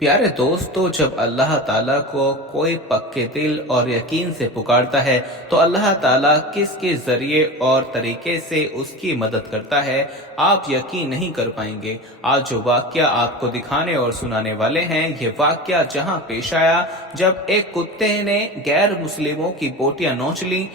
प्यारे दोस्तों, जब अल्लाह ताला को कोई पक्के दिल और यकीन से पुकारता है तो अल्लाह ताला किस किस जरिए और तरीके से उसकी मदद करता है, आप यकीन नहीं कर पाएंगे। आज जो वाकया आपको दिखाने और सुनाने वाले हैं, ये वाकया जहां पेश आया जब एक कुत्ते ने गैर मुस्लिमों की बोटियां नोच ली।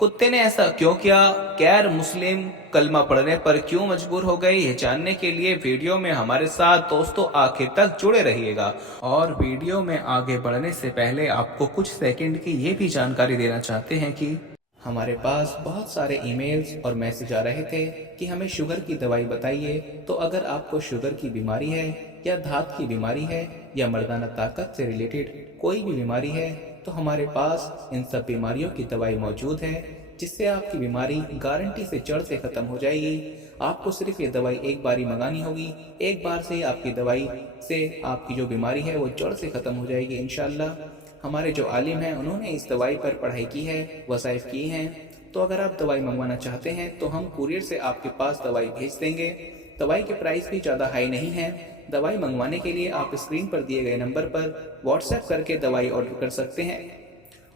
कुत्ते ने ऐसा क्यों किया, गैर मुस्लिम कलमा पढ़ने पर क्यों मजबूर हो गए, ये जानने के लिए वीडियो में हमारे साथ दोस्तों आखिर तक जुड़े रहिएगा। और वीडियो में आगे बढ़ने से पहले आपको कुछ सेकंड की ये भी जानकारी देना चाहते हैं कि हमारे पास बहुत सारे ईमेल्स और मैसेज आ रहे थे कि हमें शुगर की दवाई बताइए। तो अगर आपको शुगर की बीमारी है या धात की बीमारी है या मर्दाना ताकत से रिलेटेड कोई भी बीमारी है, तो हमारे पास इन सब बीमारियों की दवाई मौजूद है, जिससे आपकी बीमारी गारंटी से जड़ से ख़त्म हो जाएगी। आपको सिर्फ ये दवाई एक बार ही मंगानी होगी, एक बार से आपकी दवाई से आपकी जो बीमारी है वो जड़ से ख़त्म हो जाएगी इंशाल्लाह। हमारे जो आलिम हैं उन्होंने इस दवाई पर पढ़ाई की है, वसाइफ की हैं। तो अगर आप दवाई मंगवाना चाहते हैं तो हम कुरियर से आपके पास दवाई भेज देंगे। दवाई के प्राइस भी ज़्यादा हाई नहीं है। दवाई मंगवाने के लिए आप स्क्रीन पर दिए गए नंबर पर व्हाट्सएप करके दवाई ऑर्डर कर सकते हैं,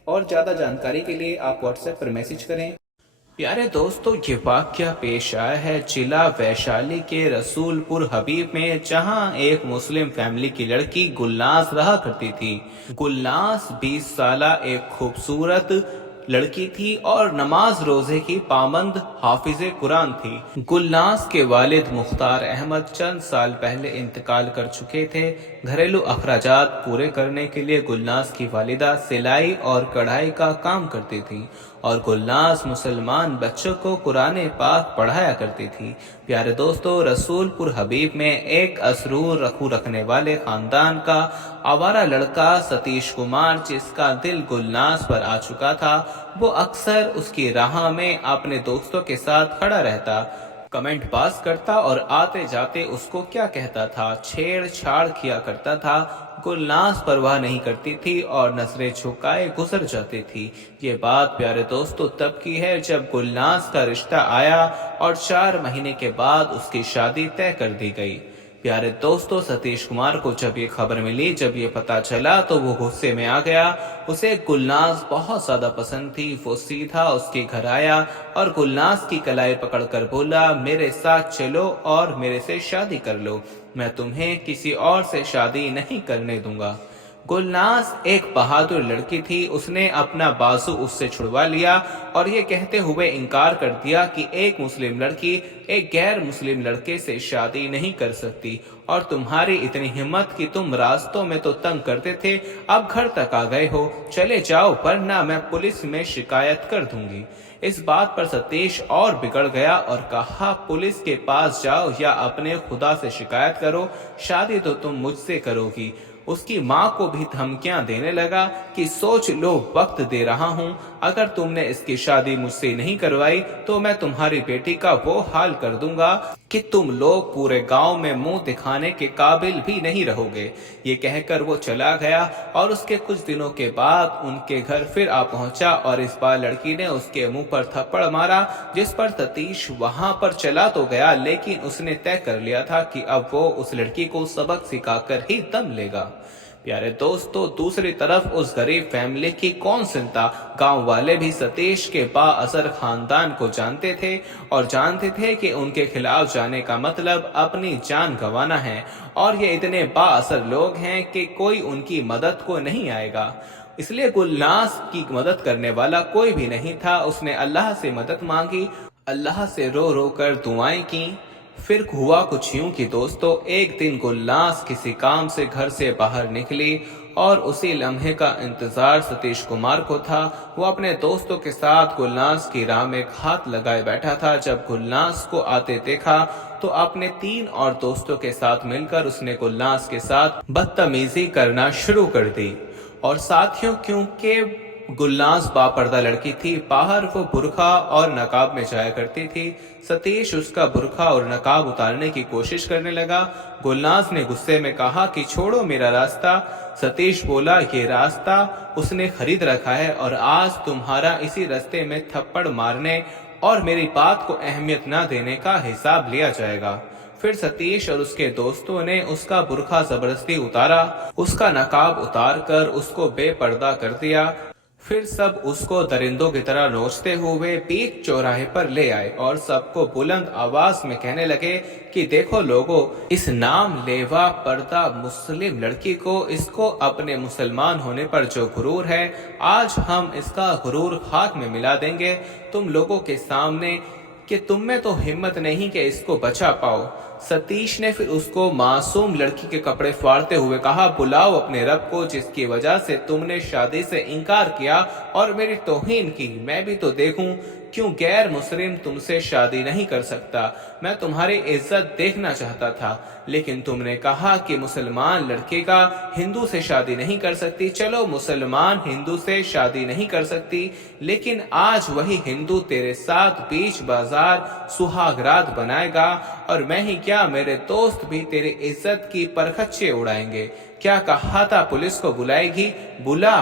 और ज़्यादा जानकारी के लिए आप व्हाट्सएप पर मैसेज करें। प्यारे दोस्तों, ये वाकया पेश आया है जिला वैशाली के रसूलपुर हबीब में, जहां एक मुस्लिम फैमिली की लड़की गुलनाज रहा करती थी। गुलनाज 20 साला एक खूबसूरत लड़की थी और नमाज रोजे की पाबंद हाफिजे कुरान थी। गुलनाज के वालिद मुख्तार अहमद चंद साल पहले इंतकाल कर चुके थे। घरेलू अखराजात पूरे करने के लिए गुलनाज की वालिदा सिलाई और कढ़ाई का काम करती थी और गुलनाज मुसलमान बच्चों को कुरान पाक पढ़ाया करती थी। प्यारे दोस्तों, रसूलपुर हबीब में एक असरूर रखू रखने वाले खानदान का आवारा लड़का सतीश कुमार, जिसका दिल गुलनाज पर आ चुका था, वो अक्सर उसकी राह में अपने दोस्तों के साथ खड़ा रहता, कमेंट पास करता और आते जाते उसको क्या कहता था, छेड़छाड़ किया करता था। गुलनाज परवाह नहीं करती थी और नजरें झुकाए गुजर जाती थी। ये बात प्यारे दोस्तों तब की है जब गुलनाज का रिश्ता आया और 4 महीने के बाद उसकी शादी तय कर दी गई। प्यारे दोस्तों, सतीश कुमार को जब ये खबर मिली, जब ये पता चला, तो वो गुस्से में आ गया। उसे गुलनाज बहुत ज्यादा पसंद थी। वो सीधा उसके घर आया और गुलनाज की कलाई पकड़कर बोला, मेरे साथ चलो और मेरे से शादी कर लो, मैं तुम्हें किसी और से शादी नहीं करने दूंगा। गुलनाज एक बहादुर लड़की थी। उसने अपना बाजू उससे छुड़वा लिया और ये कहते हुए इनकार कर दिया कि एक मुस्लिम लड़की एक गैर मुस्लिम लड़के से शादी नहीं कर सकती, और तुम्हारी इतनी हिम्मत कि तुम रास्तों में तो तंग करते थे, अब घर तक आ गए हो, चले जाओ वरना मैं पुलिस में शिकायत कर दूंगी। इस बात पर सतीश और बिगड़ गया और कहा, पुलिस के पास जाओ या अपने खुदा से शिकायत करो, शादी तो तुम मुझसे करोगी। उसकी माँ को भी धमकियां देने लगा कि सोच लो, वक्त दे रहा हूँ, अगर तुमने इसकी शादी मुझसे नहीं करवाई तो मैं तुम्हारी बेटी का वो हाल कर दूंगा कि तुम लोग पूरे गांव में मुंह दिखाने के काबिल भी नहीं रहोगे। ये कहकर वो चला गया और उसके कुछ दिनों के बाद उनके घर फिर आ पहुंचा और इस बार लड़की ने उसके मुंह पर थप्पड़ मारा, जिस पर सतीश वहां पर चला तो गया, लेकिन उसने तय कर लिया था कि अब वो उस लड़की को सबक सिखाकर ही दम लेगा। प्यारे दोस्तों, दूसरी तरफ उस गरीब फैमिली की कौन सुनता। गांव वाले भी सतीश के बाअसर खानदान को जानते थे और जानते थे कि उनके खिलाफ जाने का मतलब अपनी जान गंवाना है, और ये इतने बाअसर लोग हैं कि कोई उनकी मदद को नहीं आएगा। इसलिए गुलनाज की मदद करने वाला कोई भी नहीं था। उसने अल्लाह से मदद मांगी, अल्लाह से रो रो कर दुआएं की। फिर हुआ कुछ यूं कि दोस्तों, एक दिन गुलनाज किसी काम से घर से बाहर निकली और उसी लम्हे का इंतजार सतीश कुमार को था। वो अपने दोस्तों के साथ गुलनाज की राह में हाथ लगाए बैठा था। जब गुलनाज को आते देखा तो अपने 3 और दोस्तों के साथ मिलकर उसने गुलनाज के साथ बदतमीजी करना शुरू कर दी। और साथियों, क्योंकि गुलनाज बापर्दा लड़की थी, बाहर वो बुरखा और नकाब में जाया करती थी। सतीश उसका बुरखा और नकाब उतारने की कोशिश करने लगा। गुलनाज ने गुस्से में कहा कि छोड़ो मेरा रास्ता। सतीश बोला, ये रास्ता उसने खरीद रखा है और आज तुम्हारा इसी रास्ते में थप्पड़ मारने और मेरी बात को अहमियत न देने का हिसाब लिया जाएगा। پھر ستیش اور اس کے دوستوں نے اس کا برقع زبردستی اتارا، اس کا نقاب اتار کر اس کو بے پردہ کر دیا۔ پھر سب اس کو درندوں کی طرح نوچتے ہوئے بیچ چوراہے پر لے آئے اور سب کو بلند آواز میں کہنے لگے کہ دیکھو لوگو، اس نام لیوا پردہ مسلم لڑکی کو، اس کو اپنے مسلمان ہونے پر جو غرور ہے، آج ہم اس کا غرور خاک میں ملا دیں گے تم لوگوں کے سامنے کہ تم میں تو ہمت نہیں کہ اس کو بچا پاؤ۔ ستیش نے پھر اس کو معصوم لڑکی کے کپڑے پھاڑتے ہوئے کہا، بلاؤ اپنے رب کو جس کی وجہ سے تم نے شادی سے انکار کیا اور میری توہین کی، میں بھی تو دیکھوں کیوں غیر مسلم تم سے شادی نہیں کر سکتا۔ میں تمہاری عزت دیکھنا چاہتا تھا، لیکن تم نے کہا کہ مسلمان لڑکے کا ہندو سے شادی نہیں کر سکتی۔ چلو مسلمان ہندو سے شادی نہیں کر سکتی، لیکن آج وہی ہندو تیرے ساتھ بیچ بازار سہاگ رات بنائے گا، اور میں ہی کیا میرے دوست بھی تیری عزت کی پرخچے اڑائیں گے۔ کیا کہا تھا پولیس کو بلائے گی؟ بلا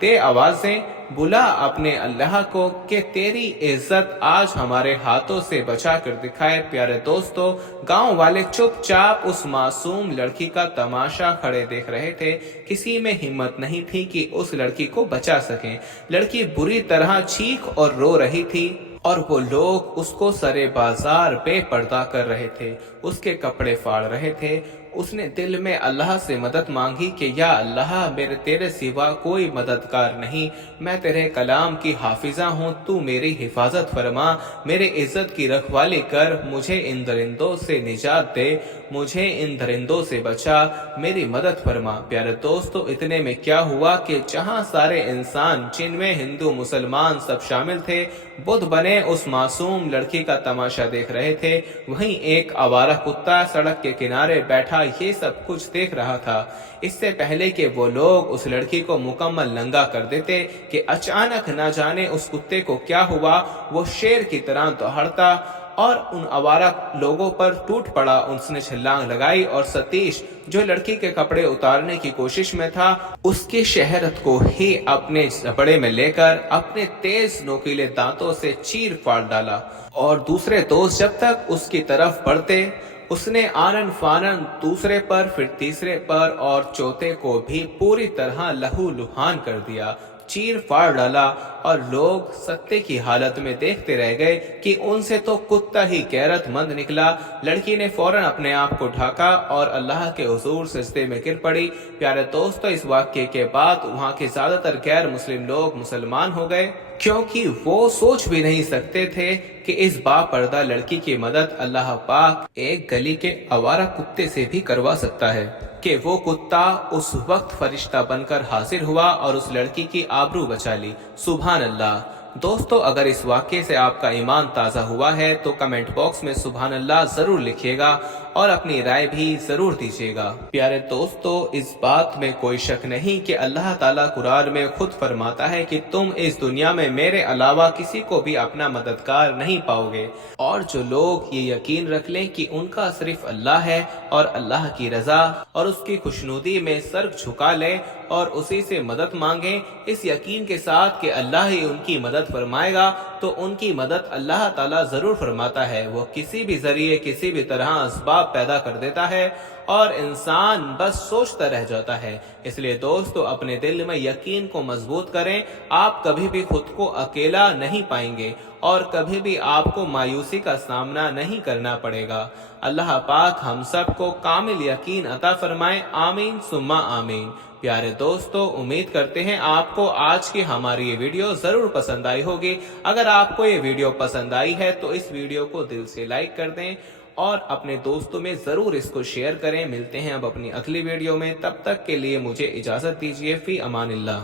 دے آوازیں، بلا اپنے اللہ کو کہ تیری عزت آج ہمارے ہاتھوں سے بچا کر دکھائے۔ پیارے دوستو، گاؤں والے چپ چاپ اس معصوم لڑکی کا تماشا کھڑے دیکھ رہے تھے۔ کسی میں ہمت نہیں تھی کہ اس لڑکی کو بچا سکیں۔ لڑکی بری طرح چیخ اور رو رہی تھی اور وہ لوگ اس کو سرے بازار بے پردہ کر رہے تھے، اس کے کپڑے پھاڑ رہے تھے۔ اس نے دل میں اللہ سے مدد مانگی کہ یا اللہ، میرے تیرے سوا کوئی مددگار نہیں، میں تیرے کلام کی حافظہ ہوں، تو میری حفاظت فرما، میرے عزت کی رکھوالی کر، مجھے ان درندوں سے نجات دے، مجھے ان درندوں سے بچا، میری مدد فرما۔ پیارے دوستو، اتنے میں کیا ہوا کہ جہاں سارے انسان جن میں ہندو مسلمان سب شامل تھے بدھ بنے اس معصوم لڑکی کا تماشا دیکھ رہے تھے، وہیں ایک آوارہ کتا سڑک کے کنارے بیٹھا یہ سب کچھ دیکھ رہا تھا۔ اس سے پہلے کہ وہ لوگ اس لڑکی کو مکمل ننگا کر دیتے کہ اچانک نہ جانے اس کتے کو کیا ہوا، وہ شیر کی طرح دوڑتا اور ان آوارہ لوگوں پر ٹوٹ پڑا۔ اس نے چھلانگ لگائی اور ستیش جو لڑکی کے کپڑے اتارنے کی کوشش میں تھا، اس کی شہرت کو ہی اپنے جبڑے میں لے کر اپنے تیز نوکیلے دانتوں سے چیر پھاڑ ڈالا، اور دوسرے دوست جب تک اس کی طرف بڑھتے اس نے آنن فانن دوسرے پر، پھر تیسرے پر اور چوتھے کو بھی پوری طرح لہو لہان کر دیا، چیر پھاڑ ڈالا، اور لوگ ستے کی حالت میں دیکھتے رہ گئے کہ ان سے تو کتا ہی غیرت مند نکلا۔ لڑکی نے فوراً اپنے آپ کو ڈھاکا اور اللہ کے حضور سجدے میں گر پڑی۔ پیارے دوستو، اس واقعے کے بعد وہاں کے زیادہ تر غیر مسلم لوگ مسلمان ہو گئے، کیونکہ وہ سوچ بھی نہیں سکتے تھے کہ اس با پردہ لڑکی کی مدد اللہ پاک ایک گلی کے آوارہ کتے سے بھی کروا سکتا ہے، کہ وہ کتا اس وقت فرشتہ بن کر حاضر ہوا اور اس لڑکی کی آبرو بچا لی۔ سبحان اللہ۔ دوستو، اگر اس واقعے سے آپ کا ایمان تازہ ہوا ہے تو کمنٹ باکس میں سبحان اللہ ضرور لکھیے گا اور اپنی رائے بھی ضرور دیجیے گا۔ پیارے دوستو، اس بات میں کوئی شک نہیں کہ اللہ تعالیٰ قرآن میں خود فرماتا ہے کہ تم اس دنیا میں میرے علاوہ کسی کو بھی اپنا مددگار نہیں پاؤ گے، اور جو لوگ یہ یقین رکھ لیں کہ ان کا صرف اللہ ہے اور اللہ کی رضا اور اس کی خوشنودی میں سر جھکا لیں اور اسی سے مدد مانگیں، اس یقین کے ساتھ کہ اللہ ہی ان کی مدد فرمائے گا، تو ان کی مدد اللہ تعالیٰ ضرور فرماتا ہے۔ وہ کسی بھی ذریعے کسی بھی طرح اسباب پیدا کر دیتا ہے اور انسان بس سوچتا رہ جاتا ہے۔ اس لیے دوستو، اپنے دل میں یقین کو مضبوط کریں، آپ کبھی بھی خود کو اکیلا نہیں پائیں گے اور کبھی بھی آپ کو مایوسی کا سامنا نہیں کرنا پڑے گا۔ اللہ پاک ہم سب کو کامل یقین عطا فرمائے، آمین ثم آمین۔ پیارے دوستو، امید کرتے ہیں آپ کو آج کی ہماری یہ ویڈیو ضرور پسند آئی ہوگی۔ اگر آپ کو یہ ویڈیو پسند آئی ہے تو اس ویڈیو کو دل سے لائک کر دیں اور اپنے دوستوں میں ضرور اس کو شیئر کریں۔ ملتے ہیں اب اپنی اگلی ویڈیو میں، تب تک کے لیے مجھے اجازت دیجیے، فی امان اللہ۔